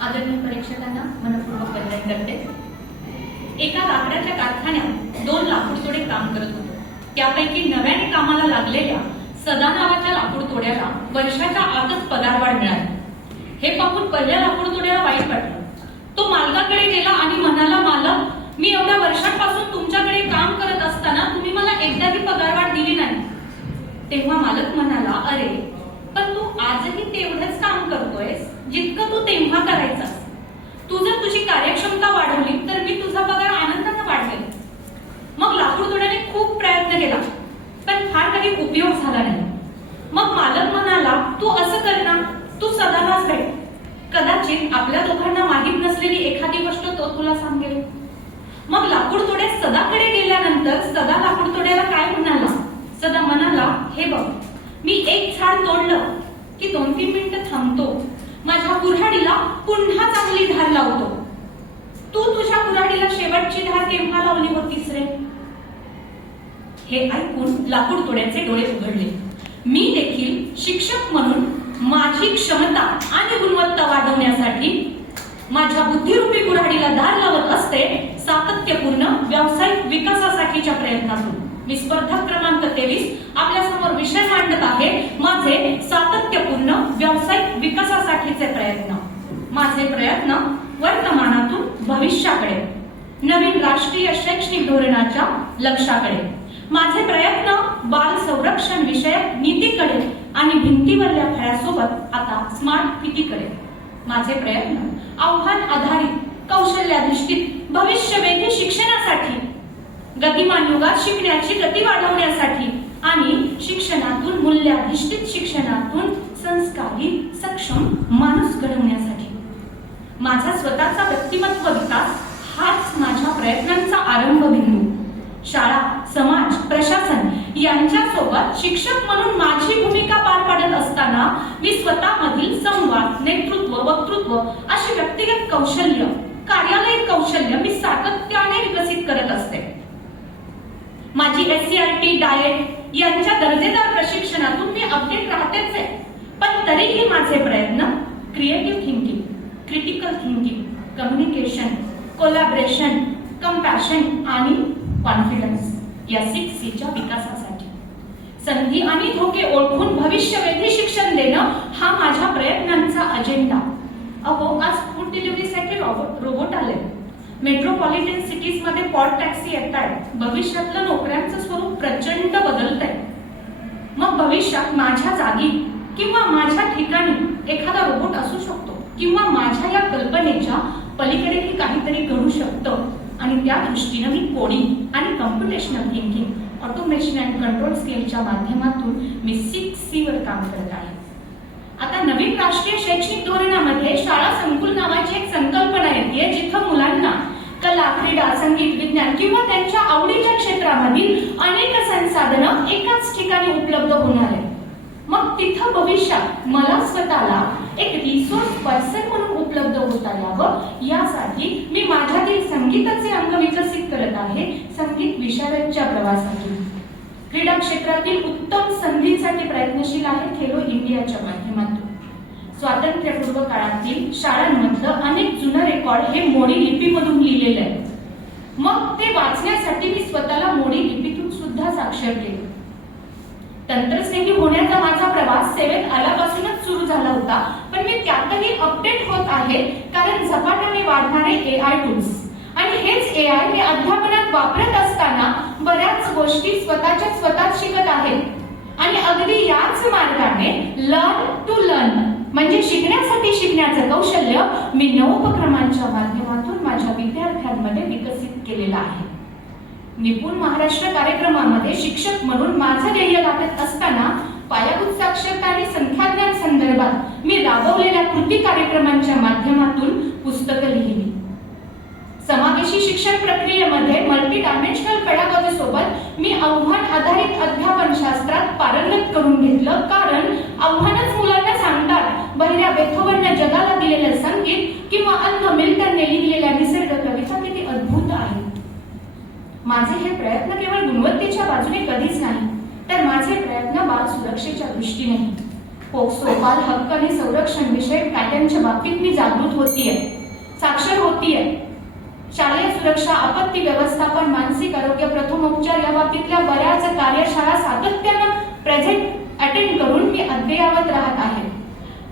आदरणीय परीक्षकांना मनपूर्वक वंदन करते। एका लाकडाच्या कारखान्यात 2 लाकूडतोडे काम करत होते। त्यापैकी नव्याने कामाला लागलेल्या सदा नावाच्या लाकूडतोड्याला वर्षाच्या आतच पगारवाढ मिळाली। हे पाहून पहिल्या लाकूडतोड्याला वाईट वाटलं। तो मालकाकडे गेला आणि म्हणाला, मालक, मी एवढ्या वर्षांपासून तुमच्याकडे काम करत असताना तुम्ही मला एकदाही पगारवाढ दिली नाही। तेव्हा मालक म्हणाला, अरे पण तू आजही तेवढंच काम करतोयस जितकं तू तेव्हा करायचास। तू जर तुझी कार्यक्षमता वाढवली तर मी तुझा पगार आनंदाने वाढवेल। मग लाकूडतोड्याने खूप प्रयत्न केला पण फार काही उपयोग झाला नाही। मग मालक म्हणाला, तू असं कर ना, तू सदालाच भेट, कदाचित आपल्या दोघांना माहीत नसलेली एखादी गोष्ट तो तुला सांगेल। मग लाकूडतोड्या सदाकडे गेल्यानंतर सदा लाकूडतोड्याला काय म्हणाला? सदा म्हणाला, हे बघ, मी एक झाड तोडलं की 2-3 मिनिटं थांबतो, माझ्या कुऱ्हाडीला पुन्हा चांगली धार लावतो। तू तुझ्या कुऱ्हाडीला शेवटची धार केव्हा लावली होतीस रे? हे ऐकून लाकूडतोड्याचे डोळे उघडले। मी देखील शिक्षक म्हणून माझी क्षमता आणि गुणवत्ता वाढवण्यासाठी माझ्या बुद्धिरूपी कुऱ्हाडीला धार लावत असते, सातत्यपूर्ण व्यावसायिक विकासासाठीच्या प्रयत्नातून। मी स्पर्धा क्रमांक 23 आपल्या समोर विषय मांडत आहे, माझे सातत्यपूर्ण व्यावसायिक विकासासाठीचे प्रयत्न। माझे प्रयत्न वर्तमानातून भविष्याकडे, नवीन राष्ट्रीय शैक्षणिक धोरणाच्या लक्ष्याकडे। माझे प्रयत्न बाल संरक्षण विषयक नीतीकडे आणि भिंतीवरल्या फळ्यासोबत आता स्मार्ट सिटीकडे। माझे प्रयत्न आव्हान आधारित कौशल्याधिष्ठित भविष्यवेधी शिक्षणासाठी, गतिमान युगात शिकण्याची गती वाढवण्यासाठी आणि शिक्षणातून मूल्याधिष्ठित शिक्षणातून संस्कारी सक्षम माणूस घडवण्यासाठी। माझा स्वतःचा व्यक्तिमत्व विकास हाच माझ्या प्रयत्नांचा आरंभ बिंदू। शाळा, समाज, प्रशासन यांच्यासोबत शिक्षक म्हणून माझी भूमिका पार पाडत असताना मी स्वतःमधील संवाद, नेतृत्व, वक्तृत्व अशी व्यक्तिगत कौशल्य, कार्यालयीन कौशल्य मी सातत्याने विकसित करत असते। माझी SCRT, डाएट यांच्या दर्जेदार प्रशिक्षणातून मी अपडेट राहतेच आहे, पण तरीही माझे प्रयत्न creative thinking, critical thinking, communication, collaboration, compassion आणि कॉन्फिडन्स या 6Cच्या विकासासाठी। संधी आणि धोके ओळखून भविष्यवेधी शिक्षण देणं हा माझ्या प्रयत्नांचा अजेंडा। अहो, आज फूड डिलिव्हरीसाठी रोबोट आले, मेट्रोपॉलिटन सिटीज मध्ये पॉड टॅक्सी येत आहेत। भविष्यातलं नोकऱ्यांचं स्वरूप प्रचंड बदलतंय। मग भविष्यात माझ्या जागी किंवा माझ्या ठिकाणी एखादा रोबोट असू शकतो किंवा माझ्या या कल्पनेच्या पलीकडेही काहीतरी घडू शकतं आणि त्या दृष्टीने मी कोडिंग आणि computational thinking, automation and control स्किलच्या माध्यमातून मी 6C वर काम करत आहे। आता नवीन राष्ट्रीय शैक्षणिक धोरणामध्ये शाळा संकुल नावाची एक संकल्पना येते, जिथं मुलांना कला, क्रीडा, संगीत, विज्ञान किंवा त्यांच्या आवडीच्या क्षेत्रामधील अनेक संसाधनं एकाच ठिकाणी उपलब्ध होणार आहे। मग तिथं भविष्यात मला स्वतःला एक रिसोर्स पर्सन म्हणून उपलब्ध होता यावं, यासाठी मी माझ्यातील संगीताचे अंग विकसित करत आहे। संगीत विशारदच्या प्रवासातून क्रीडा क्षेत्रातील उत्तम संधींसाठी प्रयत्नशील आहे खेलो इंडियाच्या माध्यमातून। स्वातंत्र्यपूर्व काळातील शाळांमधलं अनेक जुनं रेकॉर्ड हे मोडी लिपीमधून लिहिलेलं आहे। मग ते वाचण्यासाठी मी स्वतःला मोडी लिपीतून सुद्धा साक्षर केले। तंत्रस्नेही होण्याचा माझा प्रवास सेवेत आल्यापासूनच सुरू झाला होता, पण मी त्यातही अपडेट होत आहे, कारण झपाट्याने वाढणारे AI टूल्स आणि हेच AI मी अध्यापनात वापरत असताना बऱ्याच गोष्टी स्वतःच शिकत आहेत। आणि अगदी याच मार्गाने लर्न टू लर्न म्हणजे शिकण्यासाठी शिकण्याचं कौशल्य मी नवोपक्रमांच्या माध्यमातून माझ्या विद्यार्थ्यांमध्ये विकसित केलेलं आहे। निपुण महाराष्ट्र कार्यक्रमामध्ये शिक्षक म्हणून माझं ध्येय गाठत असताना पायाभूत साक्षरता आणि संख्याज्ञान संदर्भात मी राबवलेल्या कृती कार्यक्रमांच्या माध्यमातून पुस्तकं लिहिली। समावेशी शिक्षण प्रक्रियेमध्ये मल्टी डायमेन्शनल पेडागॉजी सोबत मी आव्हान आधारित अध्यापन शास्त्रात पारंगत करून घेतलं, कारण आव्हानच मुलांना सांगतात बहिऱ्या बेथोवनने जगाला दिलेलं संगीत किंवा अंध मिल्टनने लिहिलेल्या निसर्ग कविता किती अद्भुत आहेत। माझे हे प्रयत्न केवळ गुणवत्तेच्या बाजूने कधीच नाही, तर माझे प्रयत्न बाल सुरक्षेच्या दृष्टीने। पोक्सो, बाल हक्क आणि संरक्षण विषयक कायद्यांच्या बाबतीत मी जागृत होतीये, साक्षर होतीये. शालेय सुरक्षा, आपत्ती व्यवस्थापन, मानसिक आरोग्य, प्रथमोपचार या बाबतीतल्या बऱ्याच कार्यशाळा सातत्यानं अटेंड करून मी अद्ययावत राहत आहे.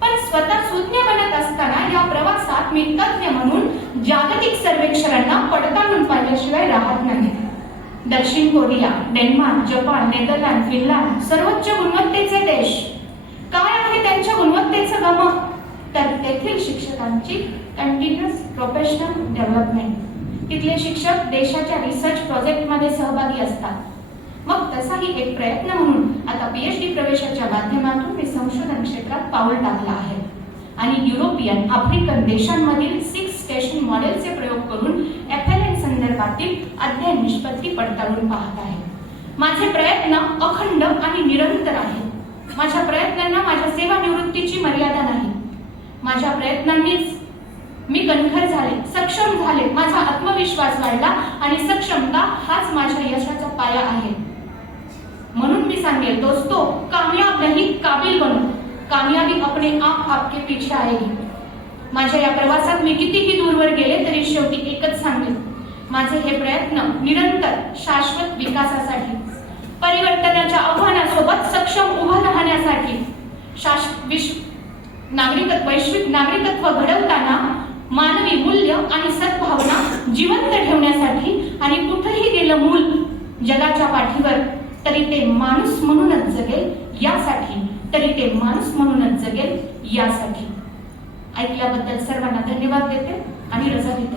पण स्वतः सुज्ञ बनत असताना या प्रवासात मी तज्ञ म्हणून जागतिक सर्वेक्षणांना पडताळून पाहिल्याशिवाय राहत नाही. दक्षिण Korea, Denmark, Japan, Netherland, Finland सर्वोच्च गुणवत्तेचे देश. काय आहे त्यांच्या गुणवत्तेचं गमक? तर तेथील शिक्षकांची कंटिन्युअस प्रोफेशनल डेव्हलपमेंट. तिथले शिक्षक देशाच्या रिसर्च प्रोजेक्टमध्ये सहभागी असतात. मग तसाही एक प्रयत्न म्हणून आता PhD प्रवेशाच्या माध्यमातून मी संशोधन क्षेत्रात पाऊल टाकलं आहे आणि युरोपियन, आफ्रिकन देशांमधील 6 स्टेशन मॉडेलचे प्रयोग करून FLN संदर्भातील अध्ययन निष्पत्ती पडताळून पाहत आहे. माझे प्रयत्न अखंड आणि निरंतर आहेत. माझ्या प्रयत्नांना माझ्या सेवानिवृत्तीची मर्यादा नाही. माझ्या प्रयत्नांनीच मी कणखर झाले, सक्षम झाले. माझा आत्मविश्वास वाढला आणि सक्षमता हाच माझ्या यशाचा पाया आहे. म्हणून मी सांगेल, दोस्तों, कामयाब नहीं काबिल बनो. कामयाबी अपने आप आपके पीछे आएगी. माझ्या या प्रवासात मी कितीही दूरवर गेले तरी शेवटी एकच सांगेल, माझे हे प्रयत्न निरंतर शाश्वत विकासासाठी, परिवर्तनाच्या आव्हानासोबत सक्षम उभं राहण्यासाठी, वैश्विक नागरिकत्व घडवताना मानवी मूल्य आणि सद्भावना जिवंत ठेवण्यासाठी आणि कुठेही गेलं मूल जगाच्या पाठीवर तरी ते माणूस म्हणूनच जगेल यासाठी, ऐकल्याबद्दल सर्वांना धन्यवाद देते आणि रजा घेते.